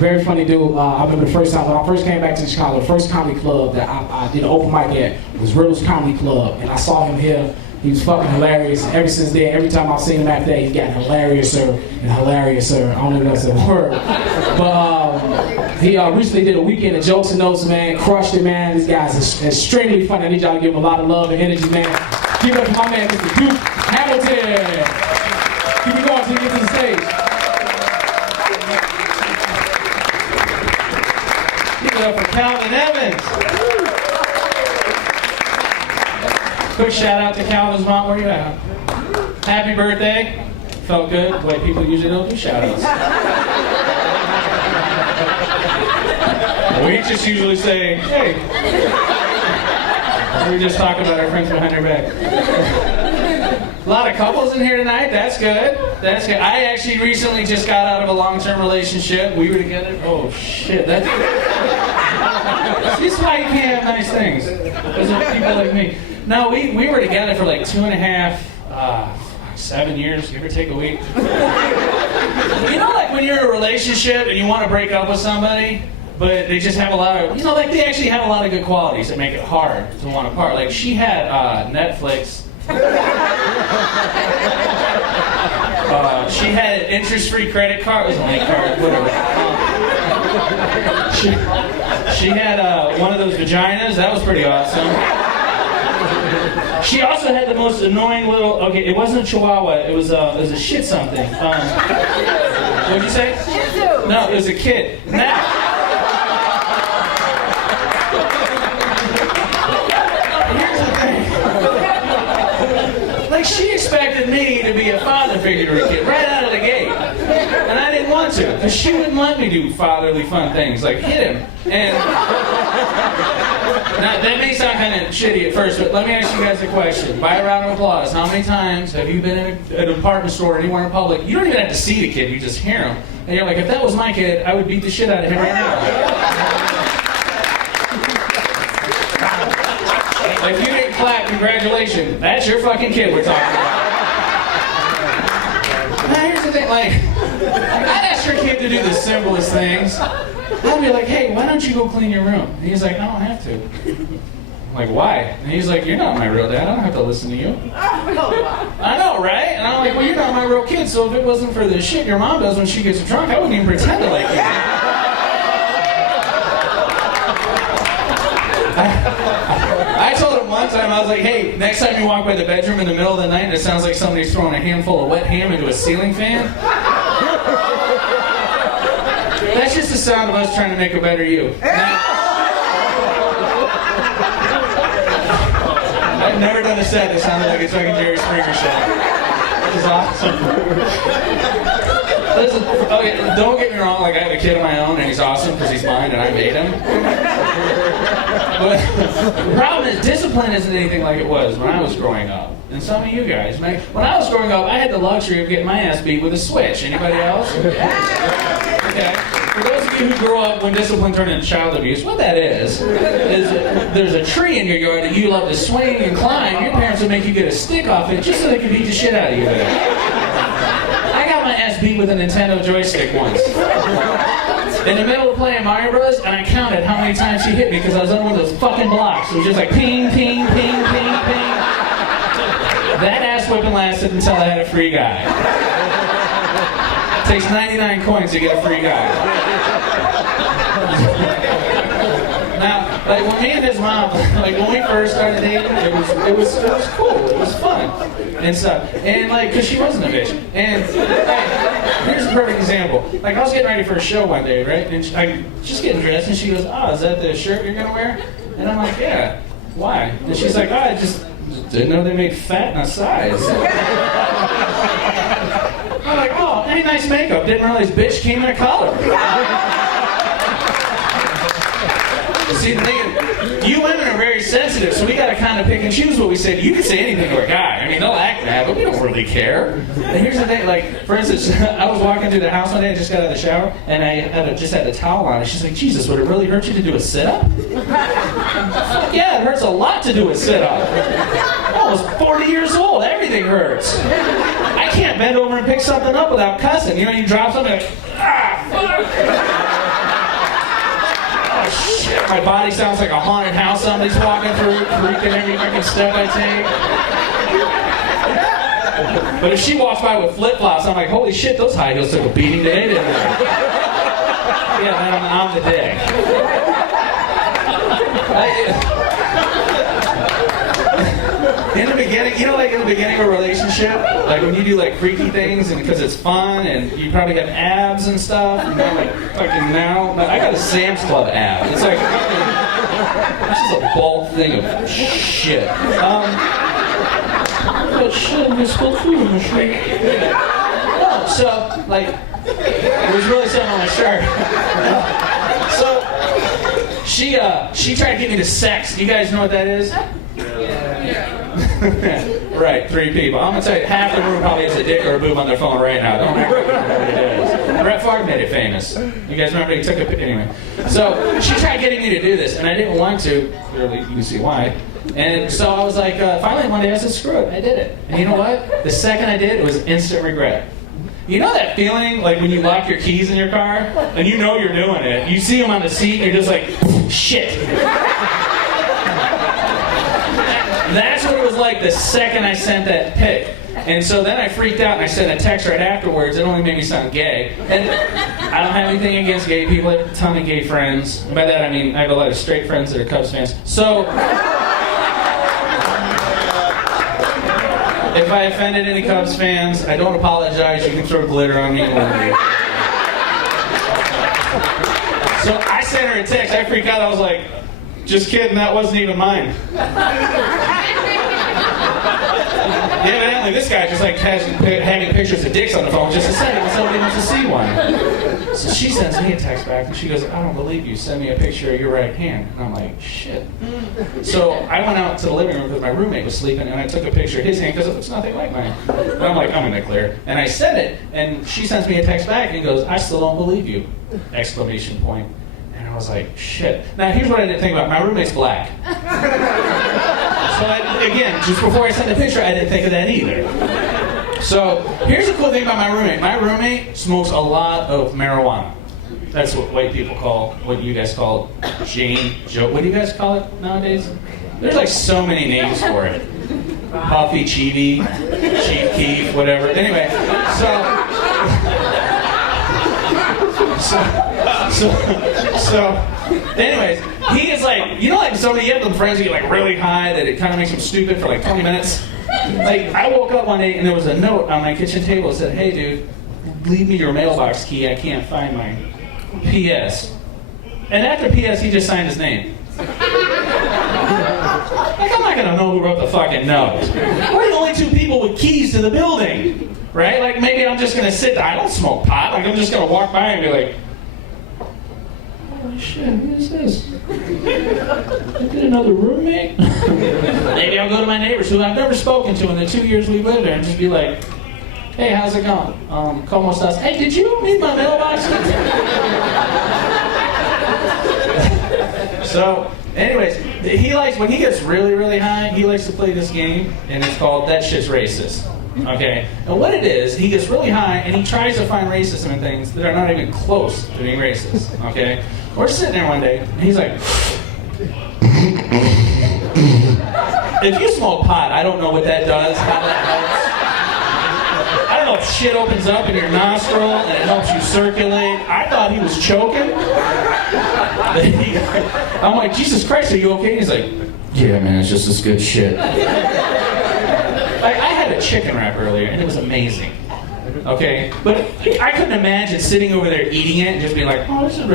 very funny dude. I remember the first time when I first came back to Chicago, the first comedy club that I did an open mic at was Riddle's Comedy Club, and I saw him here. He was fucking hilarious. Ever since then, every time I've seen him after that, he's gotten hilariouser and hilariouser. I don't even know if that's a word. But he recently did a weekend of jokes and notes, man. Crushed it, man. This guy's extremely funny. I need y'all to give him a lot of love and energy, man. Give it up for my man, Mr. Duke Hamilton. Keep it going till he gets to the stage. Give it up for Calvin Evans. Quick shout out to Calvin's mom. Where you at? Happy birthday. Felt good. The way people usually don't do shout outs. We just usually say, hey. We just talk about our friends behind our back. A lot of couples in here tonight. That's good. That's good. I actually recently just got out of a long-term relationship. We were together. Oh, shit. That's this is why you can't have nice things. Because of people like me. No, we were together for like 2.5, 7 years, give or take a week. You know, like when you're in a relationship and you want to break up with somebody, but they just have a lot of, like they actually have a lot of good qualities that make it hard to want to part. Like she had Netflix. She had an interest-free credit card. It was a late card, whatever. She had one of those vaginas. That was pretty awesome. She also had the most annoying little. Okay, it wasn't a Chihuahua. It was a shit something. What'd you say? Shih Tzu. No, it was a kid. Now. Here's the thing. Like she expected me to be a father figure to a kid right out of the gate, and I didn't want to, because she wouldn't let me do fatherly fun things like hit him and. Now, that may sound kind of shitty at first, but let me ask you guys a question. By a round of applause, how many times have you been in an department store or anywhere in public? You don't even have to see the kid, you just hear him. And you're like, if that was my kid, I would beat the shit out of him right now. If you didn't clap, congratulations. That's your fucking kid we're talking about. Now, here's the thing, like, I'd ask your kid to do the simplest things. I'd be like, hey, why don't you go clean your room? And he's like, I don't have to. I'm like, why? And he's like, you're not my real dad. I don't have to listen to you. I know, right? And I'm like, well, you're not my real kid, so if it wasn't for the shit your mom does when she gets drunk, I wouldn't even pretend to like you. I told him one time, I was like, hey, next time you walk by the bedroom in the middle of the night and it sounds like somebody's throwing a handful of wet ham into a ceiling fan, that's just the sound of us trying to make a better you. I've never done a set that sounded like a fucking Jerry Springer show. This is awesome. Listen, okay, don't get me wrong, like I have a kid of my own and he's awesome because he's mine and I made him. But the problem is discipline isn't anything like it was when I was growing up. And some of you guys, man, when I was growing up, I had the luxury of getting my ass beat with a switch. Anybody else? Okay. For those of you who grew up when discipline turned into child abuse, what that is there's a tree in your yard that you love to swing and climb. Your parents would make you get a stick off it just so they could beat the shit out of you with it. I got my ass beat with a Nintendo joystick once. In the middle of playing Mario Bros, and I counted how many times she hit me because I was on one of those fucking blocks. It was just like ping, ping, ping, ping, ping. That ass whipping lasted until I had a free guy. It takes 99 coins to get a free guy. Now, like when me and his mom, like when we first started dating, it was cool, it was fun and stuff, and like, cause she wasn't a bitch. And like, here's a perfect example. Like I was getting ready for a show one day, right? And I'm just getting dressed, and she goes, "Oh, is that the shirt you're gonna wear?" And I'm like, "Yeah." Why? And she's like, "Oh, I just didn't know they made fat in a size." I'm like, "Oh, hey, nice makeup. Didn't realize bitch came in a collar." See, the thing is, you women are very sensitive, so we gotta kind of pick and choose what we say. You can say anything to a guy. I mean, they'll act bad, but we don't really care. And here's the thing, like, for instance, I was walking through the house one day, I just got out of the shower, and I just had the towel on, and she's like, Jesus, would it really hurt you to do a sit-up? Yeah, it hurts a lot to do a sit-up. I was 40 years old, everything hurts. I can't bend over and pick something up without cussing. You know, you drop something, like, ah, fuck. My body sounds like a haunted house somebody's walking through, creaking every fucking step I take. But if she walks by with flip-flops, I'm like, holy shit, those high heels took a beating today, didn't they? Yeah, then I'm the dick. In the beginning, you know, like in the beginning of a relationship, like when you do like freaky things and because it's fun and you probably have abs and stuff, you know, like fucking now, I got a Sam's Club ab. It's like, it's just a bulk thing of shit. But shit, you're still feeling the shit. No, so, like, there's really something on my shirt. So, she tried to get me to sex. You guys know what that is? Right, 3 people. I'm gonna tell you, half the room probably has a dick or a boob on their phone right now. Don't act like you know what it is. Brett Favre made it famous. You guys remember he took a anyway. So she tried getting me to do this, and I didn't want to. Clearly, you can see why. And so I was like, finally one day I said, screw it, I did it. And you know what? The second I did, it was instant regret. You know that feeling like when you lock your keys in your car and you know you're doing it. You see them on the seat, and you're just like, shit. That's what it was like the second I sent that pic. And so then I freaked out and I sent a text right afterwards. It only made me sound gay. And I don't have anything against gay people. I have a ton of gay friends. By that I mean I have a lot of straight friends that are Cubs fans. So if I offended any Cubs fans, I don't apologize. You can throw glitter on me. So I sent her a text. I freaked out. I was like, just kidding, that wasn't even mine. Yeah, evidently this guy just like having pictures of dicks on the phone just to send it when somebody wants to see one. So she sends me a text back and she goes, I don't believe you, send me a picture of your right hand. And I'm like, shit. So I went out to the living room because my roommate was sleeping and I took a picture of his hand because it looks nothing like mine. And I'm like, I'm in the clear. And I sent it and she sends me a text back and goes, I still don't believe you! Exclamation point. And I was like, shit. Now here's what I didn't think about. My roommate's black. So again, just before I sent the picture, I didn't think of that either. So here's the cool thing about my roommate. My roommate smokes a lot of marijuana. That's what white people call, what you guys call Jane, Joe. What do you guys call it nowadays? There's like so many names for it. Puffy, Chibi, Chief Keef, whatever. Anyway, so anyways, he is like, you know, like somebody, you have them friends who get like really high that it kind of makes them stupid for like 20 minutes. Like, I woke up one day and there was a note on my kitchen table that said, hey dude, leave me your mailbox key, I can't find mine. P.S. And after P.S. he just signed his name. Like, I'm not gonna know who wrote the fucking note. We're the only 2 people with keys to the building, right? Like, maybe I'm just gonna sit there. I don't smoke pot. Like, I'm just gonna walk by and be like, holy shit, who is this? Get another roommate? Maybe I'll go to my neighbors who I've never spoken to in the 2 years we've lived there and just be like, hey, how's it going? Como estás? Hey, did you need my mailbox? So, anyways, he likes, when he gets really, really high, he likes to play this game, and it's called That Shit's Racist. Okay? And what it is, he gets really high, and he tries to find racism in things that are not even close to being racist. Okay? We're sitting there one day, and he's like, if you smoke pot, I don't know what that does, how that helps. I don't know if shit opens up in your nostril and it helps you circulate. I thought he was choking. I'm like, Jesus Christ, are you okay? He's like, yeah, man, it's just this good shit. Like, I had a chicken wrap earlier, and it was amazing. Okay? But I couldn't imagine sitting over there eating it and just being like, oh, this is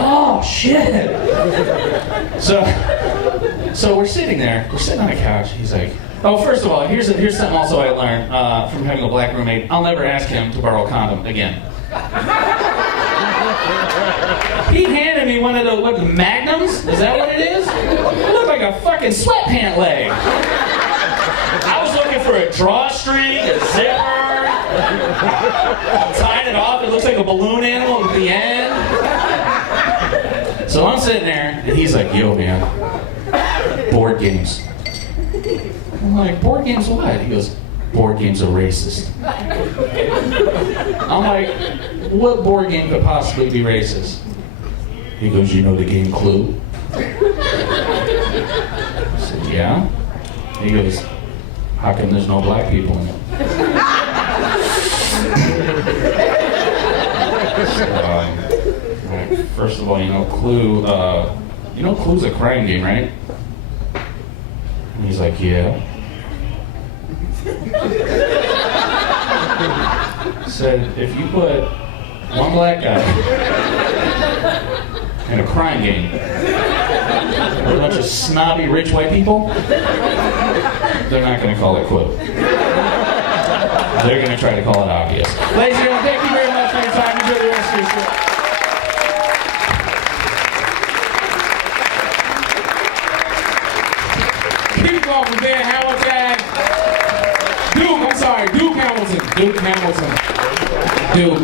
oh, shit. So we're sitting there. We're sitting on a couch. He's like, oh, first of all, here's something also I learned from having a black roommate. I'll never ask him to borrow a condom again. He handed me one of the, what, Magnums? Is that what it is? It looked like a fucking sweatpant leg. I was looking for a drawstring, a zipper. Tied it off. It looks like a balloon animal at the end. So I'm sitting there, and he's like, yo, man, board games. I'm like, board games what? He goes, board games are racist. I'm like, what board game could possibly be racist? He goes, you know the game Clue? I said, yeah. He goes, how come there's no black people in it? Right, first of all, Clue's a crime game, right? And he's like, yeah. Said, if you put one black guy in a crime game with a bunch of snobby rich white people, they're not going to call it Clue. They're going to try to call it obvious. Ladies and gentlemen, thank you very much for your time. Enjoy the rest of your show. Keep off of there, Hamilton. Duke Hamilton. Duke.